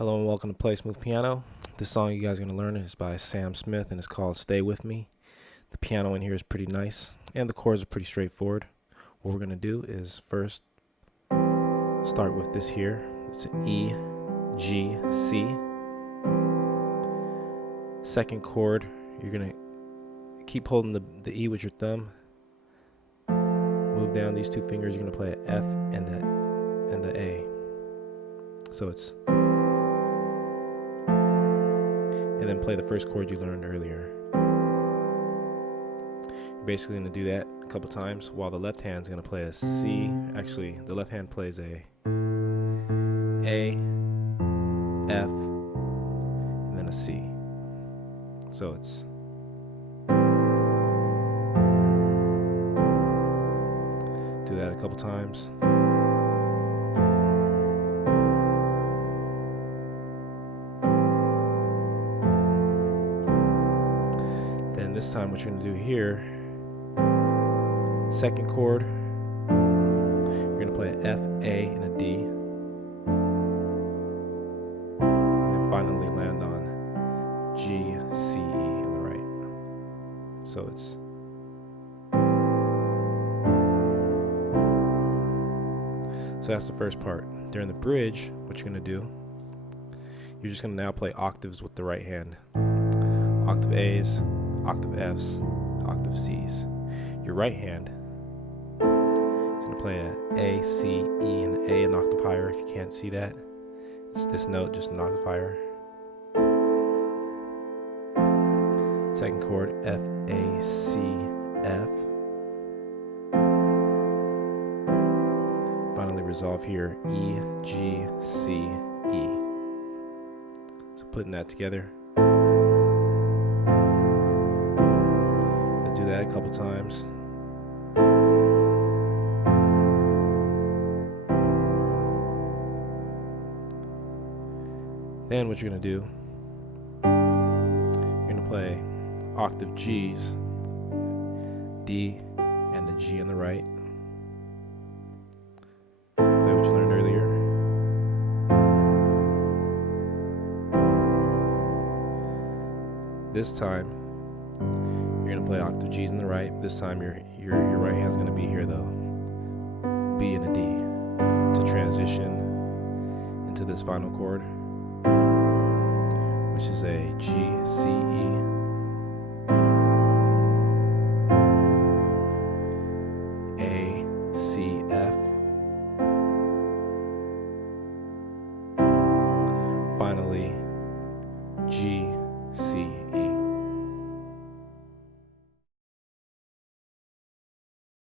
Hello and welcome to Play Smooth Piano. This song you guys are going to learn is by Sam Smith and it's called Stay With Me. The piano in here is pretty nice and the chords are pretty straightforward. What we're going to do is first start with this here. It's an E, G, C. Second chord, you're going to keep holding the E with your thumb. Move down these two fingers, you're going to play an F and a A. So it's, and then play the first chord you learned earlier. You're basically going to do that a couple times while the left hand's going to play a C. Actually, the left hand plays a F, and then a C. So it's do that a couple times. Then this time what you're going to do here, second chord, you're going to play an F, A, and a D. And then finally land on G, C, E on the right. So it's so that's the first part. During the bridge, what you're going to do, you're just going to now play octaves with the right hand. Octave A's, octave F's, octave C's. Your right hand is going to play A, C, E, and A an octave higher. If you can't see that, it's this note, just an octave higher. Second chord, F, A, C, F. Finally resolve here, E, G, C, E. So putting that together. Do that a couple times. Then what you're going to do, you're going to play octave G's, D and the G on the right. Play what you learned earlier. This time you're going to play octave G's on the right. This time your right hand's going to be here though. B and a D to transition into this final chord, which is a G, C, E. A, C, F. Finally, G, C, E.